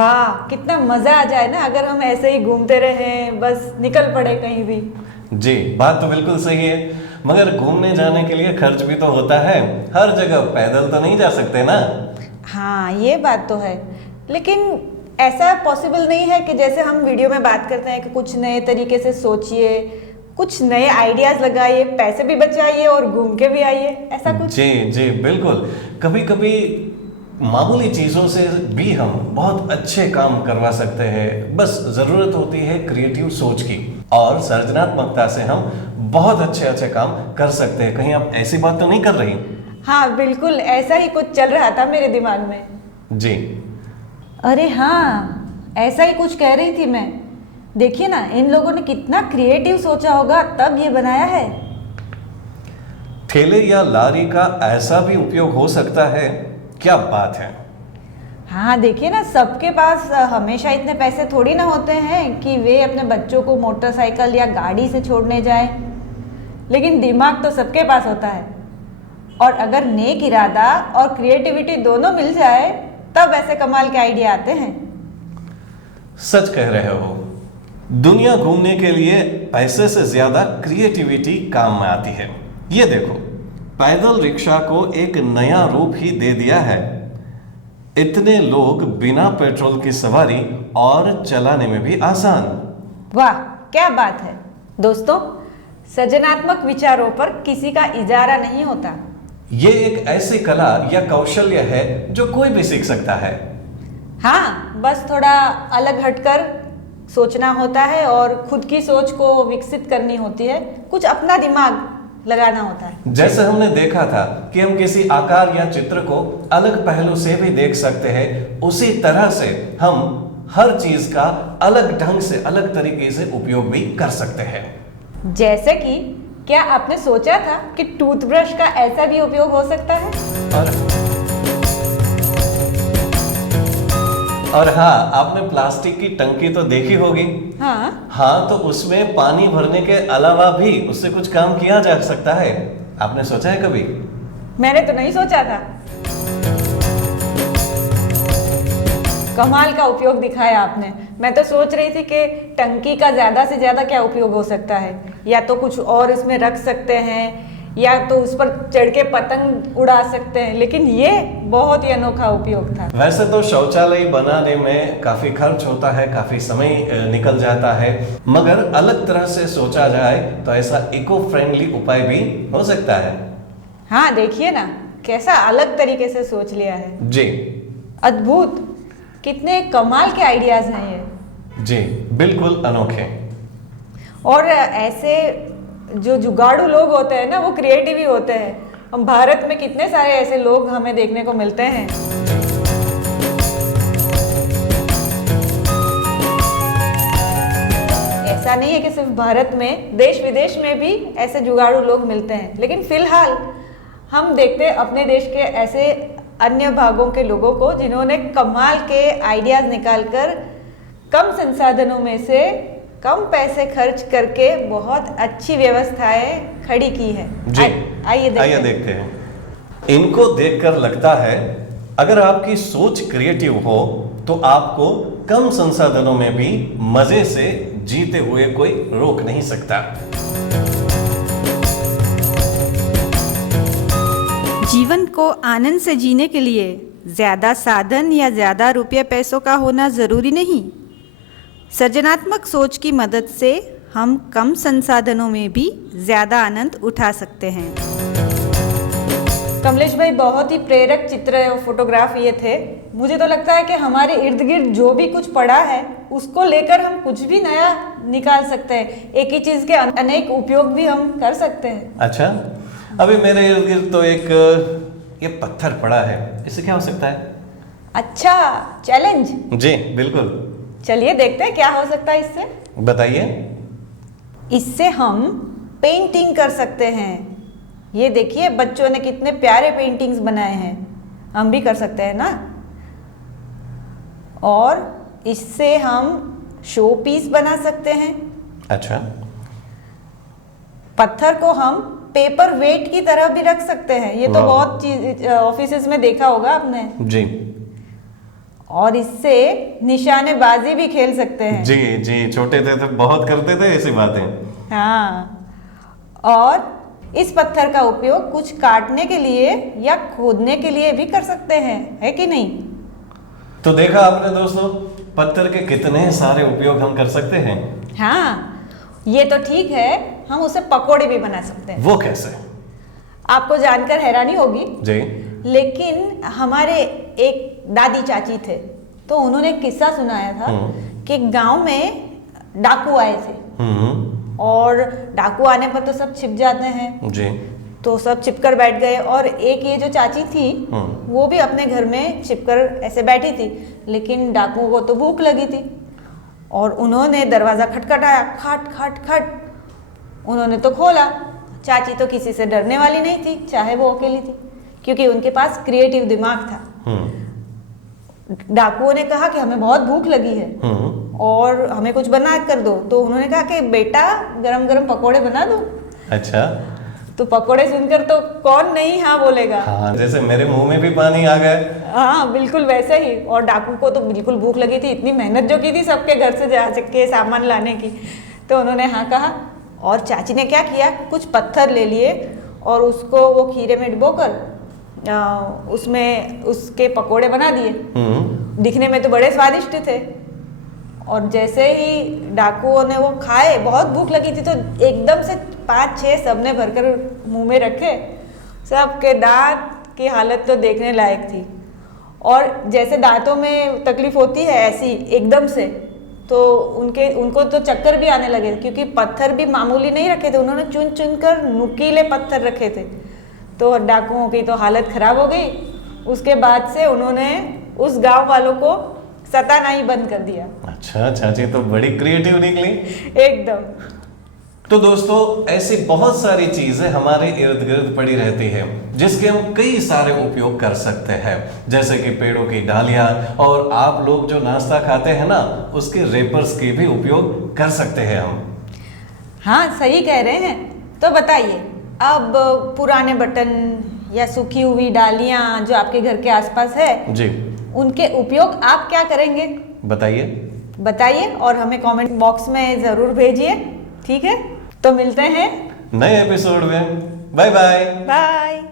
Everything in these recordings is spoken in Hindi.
वाह, कितना मजा आ जाए ना अगर हम ऐसे ही घूमते रहे, बस निकल पड़े कहीं भी। जी, बात तो बिल्कुल सही है, मगर घूमने जाने के लिए खर्च भी तो होता है। हर जगह पैदल तो नहीं जा सकते ना। हाँ, ये बात तो है, लेकिन ऐसा पॉसिबल नहीं है कि जैसे हम वीडियो में बात करते हैं कि कुछ नए तरीके से सोचिए, कुछ नए आइडियाज लगाइए, पैसे भी बचाइए और घूम के भी आइए, ऐसा कुछ। जी जी बिल्कुल। कभी कभी मामूली चीजों से भी हम बहुत अच्छे काम करवा सकते हैं। बस जरूरत होती है क्रिएटिव सोच की, और सृजनात्मकता से हम बहुत अच्छे अच्छे काम कर सकते हैं। कहीं आप ऐसी बात तो नहीं कर रही? हाँ बिल्कुल, ऐसा ही कुछ चल रहा था मेरे दिमाग में। जी। अरे हाँ, ऐसा ही कुछ कह रही थी मैं। देखिए ना, इन लोगों ने कितना क्रिएटिव सोचा होगा तब ये बनाया है। ठेले या लारी का ऐसा भी उपयोग हो सकता है, क्या बात है। हाँ देखिए ना, सबके पास हमेशा इतने पैसे थोड़ी ना होते हैं कि वे अपने बच्चों को मोटरसाइकिल या गाड़ी से छोड़ने जाएं। लेकिन दिमाग तो सबके पास होता है, और अगर नेक इरादा और क्रिएटिविटी दोनों मिल जाए तब ऐसे कमाल के आइडिया आते हैं। सच कह रहे हो। दुनिया घूमने के लिए पैसे से ज्यादा क्रिएटिविटी काम में आती है। ये देखो, पैदल रिक्शा को एक नया रूप ही दे दिया है। इतने लोग बिना पेट्रोल की सवारी, और चलाने में भी आसान। वाह, क्या बात है दोस्तों। सृजनात्मक विचारों पर किसी का इजारा नहीं होता। ये एक ऐसी कला या कौशल्य है जो कोई भी सीख सकता है। हाँ, बस थोड़ा अलग हटकर सोचना होता है और खुद की सोच को विकसित करनी होती है, कुछ अपना दिमाग लगाना होता है। जैसे हमने देखा था कि हम किसी आकार या चित्र को अलग पहलू से भी देख सकते हैं, उसी तरह से हम हर चीज का अलग ढंग से, अलग तरीके से उपयोग भी कर सकते हैं। जैसे कि क्या आपने सोचा था कि टूथब्रश का ऐसा भी उपयोग हो सकता है? और हाँ, आपने प्लास्टिक की टंकी तो देखी होगी। हाँ, तो उसमें पानी भरने के अलावा भी उससे कुछ काम किया जा सकता है। आपने सोचा है कभी? मैंने तो नहीं सोचा था। कमाल का उपयोग दिखाया आपने। मैं तो सोच रही थी कि टंकी का ज्यादा से ज्यादा क्या उपयोग हो सकता है, या तो कुछ और इसमें रख सकते हैं, या तो उस पर चढ़ के पतंग उड़ा सकते हैं, लेकिन ये बहुत ही अनोखा उपयोग था। वैसे तो शौचालय बनाने में काफी खर्च होता है, काफी समय निकल जाता है, मगर अलग तरह से सोचा जाए तो ऐसा इको फ्रेंडली उपाय भी हो सकता है। हाँ देखिए ना, कैसा अलग तरीके से सोच लिया है। जी, अद्भुत, कितने कमाल के आइडियाज हैं ये। जी बिल्कुल अनोखे। और ऐसे जो जुगाड़ू लोग होते हैं ना, वो क्रिएटिव ही होते हैं। हम भारत में कितने सारे ऐसे लोग हमें देखने को मिलते हैं। ऐसा नहीं है कि सिर्फ भारत में, देश विदेश में भी ऐसे जुगाड़ू लोग मिलते हैं, लेकिन फिलहाल हम देखते हैं अपने देश के ऐसे अन्य भागों के लोगों को जिन्होंने कमाल के आइडियाज निकालकर कम संसाधनों में से कम पैसे खर्च करके बहुत अच्छी व्यवस्थाएं खड़ी की है। जी, आइए देखते हैं। इनको देखकर लगता है अगर आपकी सोच क्रिएटिव हो तो आपको कम संसाधनों में भी मजे से जीते हुए कोई रोक नहीं सकता। जीवन को आनंद से जीने के लिए ज्यादा साधन या ज्यादा रुपये पैसों का होना जरूरी नहीं। सृजनात्मक सोच की मदद से हम कम संसाधनों में भी ज्यादा आनंद उठा सकते हैं। कमलेश भाई, बहुत ही प्रेरक चित्र और फोटोग्राफ ये थे। मुझे तो लगता है कि हमारे इर्द गिर्द जो भी कुछ पड़ा है उसको लेकर हम कुछ भी नया निकाल सकते हैं। एक ही चीज के अनेक उपयोग भी हम कर सकते हैं। अच्छा, अभी मेरे इर्द गिर्द तो एक ये पत्थर पड़ा है, इससे क्या हो सकता है? अच्छा, चैलेंज। जी बिल्कुल। चलिए देखते हैं क्या हो सकता है इससे। बताइए। इससे हम पेंटिंग कर सकते हैं। ये देखिए, बच्चों ने कितने प्यारे पेंटिंग्स बनाए हैं, हम भी कर सकते हैं ना। और इससे हम शो पीस बना सकते हैं। अच्छा। पत्थर को हम पेपर वेट की तरह भी रख सकते हैं। ये तो बहुत चीज ऑफिसेज में देखा होगा आपने। जी। और इससे निशानेबाजी भी खेल सकते हैं। जी जी, छोटे थे तो बहुत करते थे ऐसी बातें। हाँ, और इस पत्थर का उपयोग कुछ काटने के लिए या खोदने के लिए भी कर सकते हैं, है कि नहीं? तो देखा आपने दोस्तों, पत्थर के कितने सारे उपयोग हम कर सकते हैं। हाँ, ये तो ठीक है, हम उसे पकोड़े भी बना सकते हैं। वो कैसे? आपको जानकर हैरानी होगी, जी। लेकिन हमारे एक दादी चाची थे, तो उन्होंने एक किस्सा सुनाया था कि गांव में डाकू आए थे और डाकू आने पर तो सब छिप जाते हैं जी। तो सब छिपकर बैठ गए। और एक ये जो चाची थी वो भी अपने घर में छिपकर ऐसे बैठी थी, लेकिन डाकुओं को तो भूख लगी थी और उन्होंने दरवाजा खटखटाया, खट खट खट। उन्होंने तो खोला। चाची तो किसी से डरने वाली नहीं थी, चाहे वो अकेली थी, क्योंकि उनके पास क्रिएटिव दिमाग था। डाकुओं ने कहा कि हमें बहुत भूख लगी है और हमें कुछ बना कर दो। तो उन्होंने कहा कि बेटा गरम गरम पकोड़े बना दो। अच्छा। तो पकोड़े सुनकर तो कौन नहीं हाँ बोलेगा। हाँ, जैसे मेरे मुंह में भी पानी आ गया। हाँ, बिल्कुल वैसे ही। और डाकू को तो बिल्कुल भूख लगी थी, इतनी मेहनत जो की थी सबके घर से जा के सामान लाने की, तो उन्होंने हाँ कहा। और चाची ने क्या किया, कुछ पत्थर ले लिए और उसको वो खीरे में डुबोकर उसमें उसके पकोड़े बना दिए। दिखने में तो बड़े स्वादिष्ट थे। और जैसे ही डाकुओं ने वो खाए, बहुत भूख लगी थी, तो एकदम से 5-6 सबने भरकर मुंह में रखे। सबके दांत की हालत तो देखने लायक थी। और जैसे दांतों में तकलीफ होती है ऐसी एकदम से, तो उनको तो चक्कर भी आने लगे, क्योंकि पत्थर भी मामूली नहीं रखे थे, उन्होंने चुन चुन कर नुकीले पत्थर रखे थे। तो डाकुओं की तो हालत खराब हो गई। उसके बाद से उन्होंने उस गांव वालों को सताना ही बंद कर दिया। अच्छा, चाची तो बड़ी क्रिएटिव निकली एकदम। तो दोस्तों, ऐसी बहुत सारी चीजें हमारे इर्द गिर्द पड़ी रहती है जिसके हम कई सारे उपयोग कर सकते हैं, जैसे कि पेड़ों की डालियां, और आप लोग जो नाश्ता खाते हैं ना, उसके रेपर्स के भी उपयोग कर सकते हैं हम। हाँ, सही कह रहे हैं। तो बताइए, अब पुराने बटन या सूखी हुई डालियां जो आपके घर के आसपास है जी, उनके उपयोग आप क्या करेंगे? बताइए और हमें कमेंट बॉक्स में जरूर भेजिए। ठीक है, तो मिलते हैं नए एपिसोड में। Bye bye. बाय।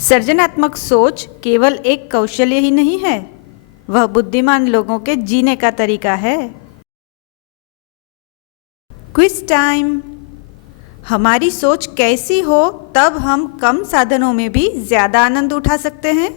सृजनात्मक सोच केवल एक कौशल्य ही नहीं है, वह बुद्धिमान लोगों के जीने का तरीका है। Quiz time. हमारी सोच कैसी हो तब हम कम साधनों में भी ज्यादा आनंद उठा सकते हैं।